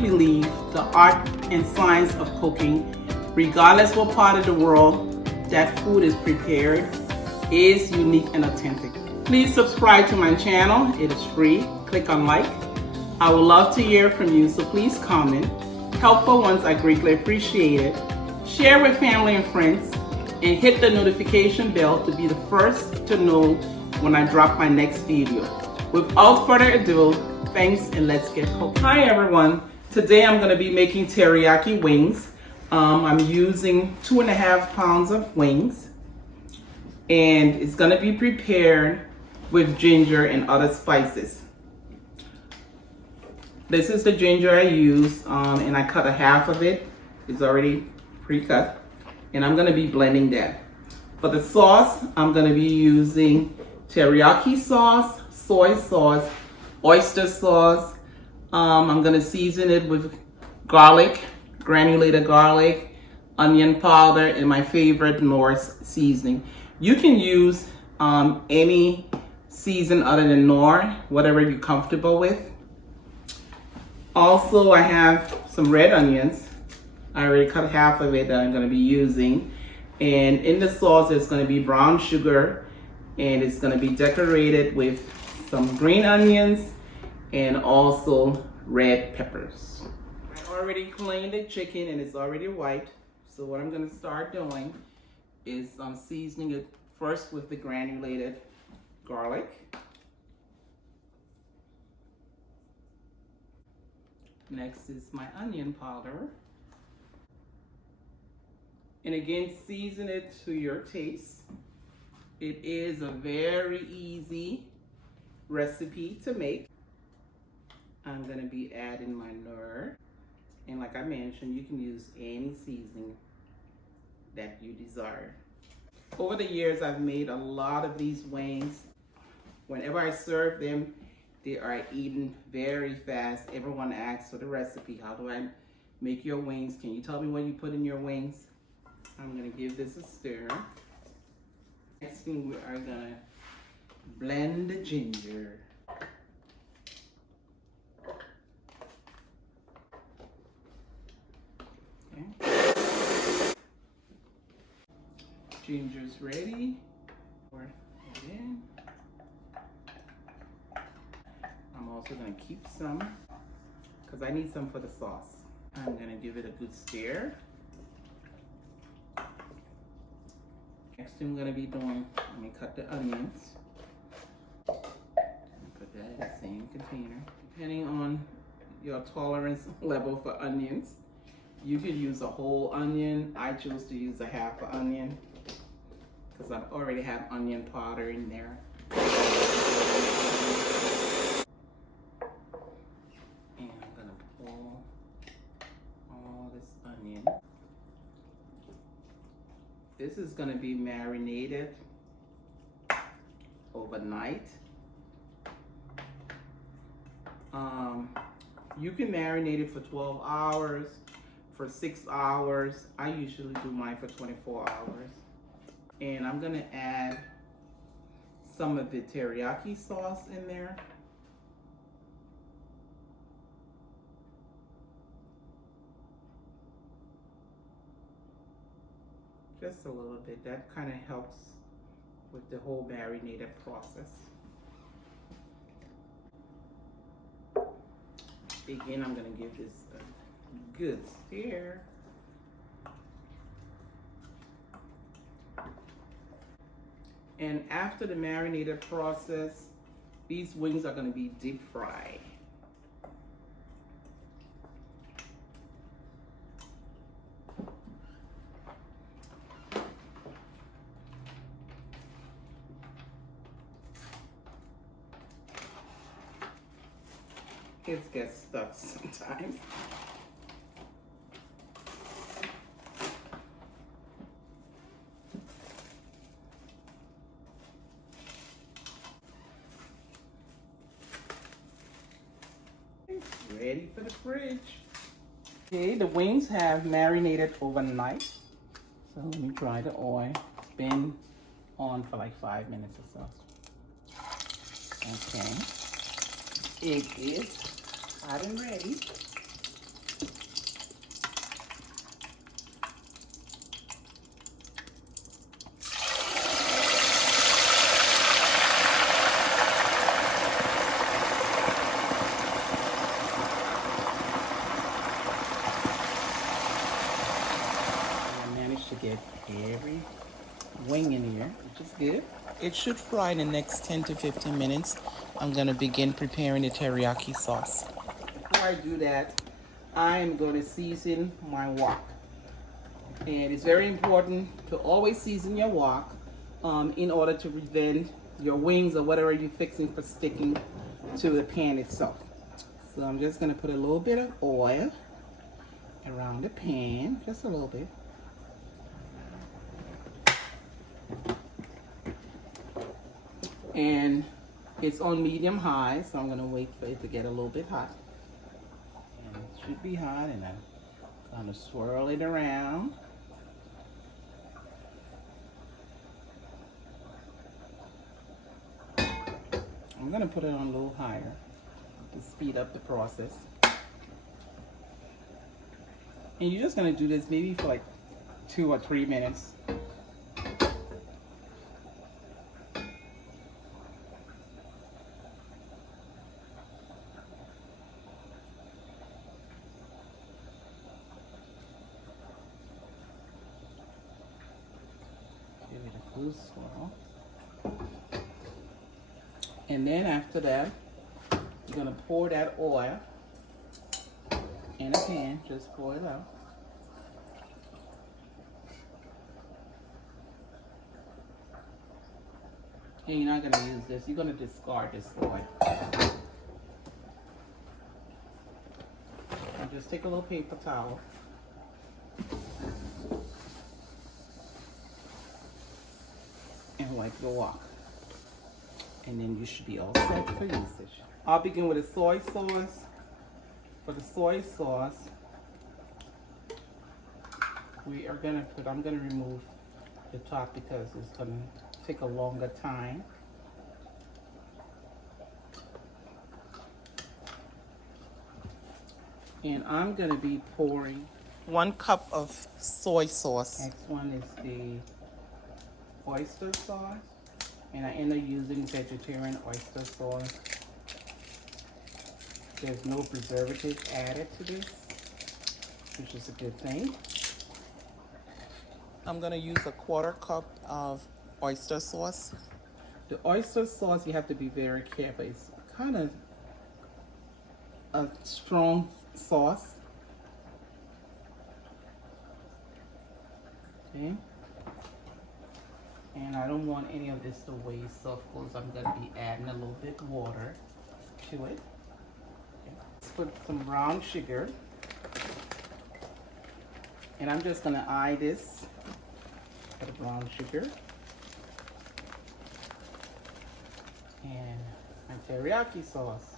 Believe the art and science of cooking, regardless what part of the world that food is prepared, is unique and authentic. Please subscribe to my channel. It is free. Click on like. I would love to hear from you, so please comment. Helpful ones, I greatly appreciate it. Share with family and friends, and hit the notification bell to be the first to know when I drop my next video. Without further ado, thanks, and let's get cooking. Hi everyone. Today I'm going to be making teriyaki wings. I'm using 2.5 pounds of wings, and it's going to be prepared with ginger and other spices. This is the ginger I use, and I cut a half of it. It's already pre-cut, and I'm going to be blending that. For the sauce, I'm going to be using teriyaki sauce, soy sauce, oyster sauce. I'm going to season it with garlic, granulated garlic, onion powder, and my favorite Norse seasoning. You can use any season other than Knorr, whatever you're comfortable with. Also, I have some red onions. I already cut half of it that I'm going to be using. And in the sauce, there's going to be brown sugar, and it's going to be decorated with some green onions and also red peppers. I already cleaned the chicken and it's already white. So what I'm going to start doing is seasoning it first with the granulated garlic. Next is my onion powder. And again, season it to your taste. It is a very easy recipe to make. I'm going to be adding my Knorr, and like I mentioned, you can use any seasoning that you desire. Over the years, I've made a lot of these wings. Whenever I serve them, they are eaten very fast. Everyone asks for the recipe. How do I make your wings? Can you tell me what you put in your wings? I'm going to give this a stir. Next thing, we are going to blend the ginger. Okay. Ginger's ready. I'm also going to keep some because I need some for the sauce. I'm going to give it a good stir. Next thing I'm going to be doing, let me cut the onions. Put that in the same container. Depending on your tolerance level for onions, you could use a whole onion. I choose to use a half onion because I already have onion powder in there. And I'm going to pull all this onion. This is going to be marinated overnight. You can marinate it for 12 hours, for 6 hours. I usually do mine for 24 hours. And I'm going to add some of the teriyaki sauce in there. Just a little bit. That kind of helps with the whole marinated process. Again, I'm going to give this good stir. And after the marinated process, these wings are going to be deep fried. It gets stuck sometimes. Ready for the fridge. Okay, the wings have marinated overnight. So let me try the oil. It's been on for like 5 minutes or so. Okay. It is hot and ready. To get every wing in here, which is good. It should fry in the next 10 to 15 minutes. I'm going to begin preparing the teriyaki sauce. Before I do that, I am going to season my wok. And it's very important to always season your wok in order to prevent your wings or whatever you're fixing for sticking to the pan itself. So I'm just going to put a little bit of oil around the pan, just a little bit. And it's on medium high, so I'm going to wait for it to get a little bit hot. And it should be hot, and I'm going to swirl it around. I'm going to put it on a little higher to speed up the process. And you're just going to do this maybe for like 2 or 3 minutes. Give it a good swirl. And then after that, you're going to pour that oil in a pan. Just pour it out. And you're not going to use this. You're going to discard this oil. And just take a little paper towel. And wipe your wok. And then you should be all set for usage. I'll begin with a soy sauce. For the soy sauce, I'm gonna remove the top because it's gonna take a longer time. And I'm gonna be pouring 1 cup of soy sauce. Next one is the oyster sauce. And I end up using vegetarian oyster sauce. There's no preservatives added to this, which is a good thing. I'm gonna use a 1/4 cup of oyster sauce. The oyster sauce, you have to be very careful. It's kind of a strong sauce. Okay. And I don't want any of this to waste, so of course I'm going to be adding a little bit water to it. Okay. Let's put some brown sugar. And I'm just going to eye this for the brown sugar. And my teriyaki sauce.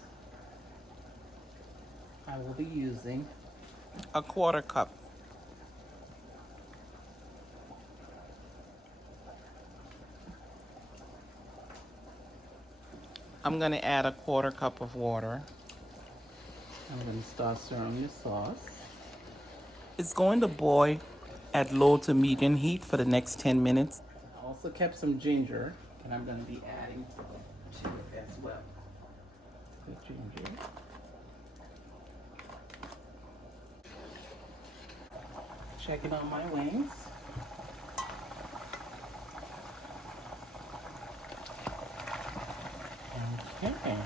I will be using a 1/4 cup. I'm going to add a 1/4 cup of water. I'm going to start stirring the sauce. It's going to boil at low to medium heat for the next 10 minutes. I also kept some ginger, and I'm going to be adding to it as well. The ginger. Checking on my wings. Okay,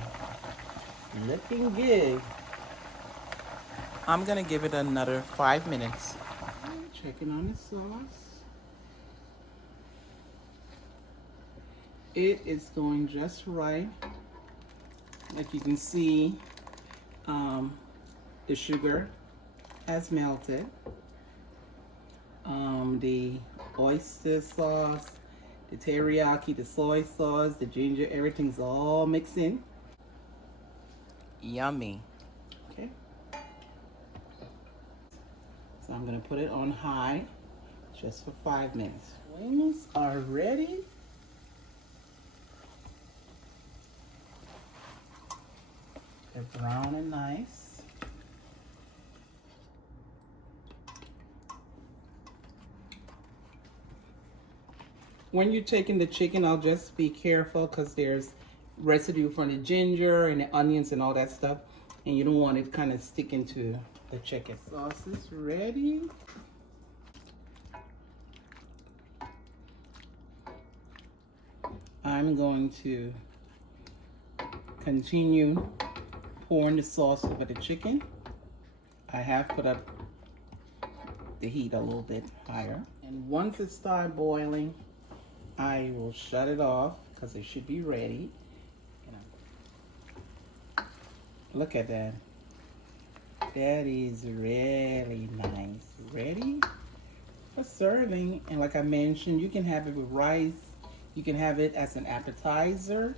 looking good. I'm gonna give it another 5 minutes. Checking on the sauce. It is going just right. Like you can see, the sugar has melted. The oyster sauce, the teriyaki, the soy sauce, the ginger, everything's all mixed in. Yummy. Okay. So I'm gonna put it on high just for 5 minutes. Wings are ready. They're brown and nice. When you're taking the chicken, I'll just be careful because there's residue from the ginger and the onions and all that stuff, and you don't want it kind of sticking to the chicken. Sauce is ready. I'm going to continue pouring the sauce over the chicken. I have put up the heat a little bit higher. And once it starts boiling, I will shut it off because it should be ready. Look at that. That is really nice. Ready for serving. And like I mentioned, you can have it with rice. You can have it as an appetizer.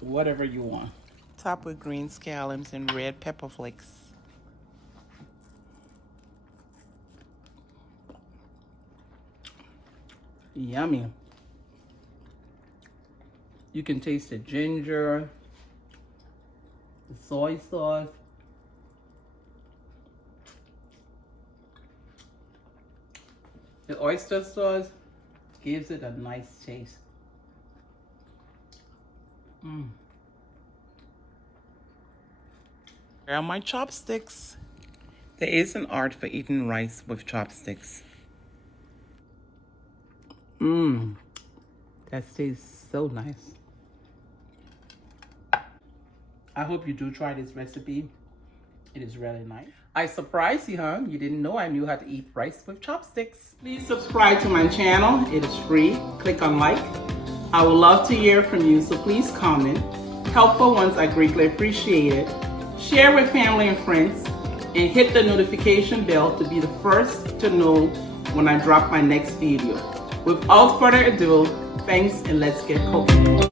Whatever you want. Top with green scallions and red pepper flakes. Yummy. You can taste the ginger, the soy sauce. The oyster sauce gives it a nice taste. Here are my chopsticks. There is an art for eating rice with chopsticks. That tastes so nice. I hope you do try this recipe. It is really nice. I surprised you, huh? You didn't know I knew how to eat rice with chopsticks. Please subscribe to my channel. It is free. Click on like. I would love to hear from you, so please comment. Helpful ones, I greatly appreciate it. Share with family and friends, and hit the notification bell to be the first to know when I drop my next video. Without further ado, thanks, and let's get cooking.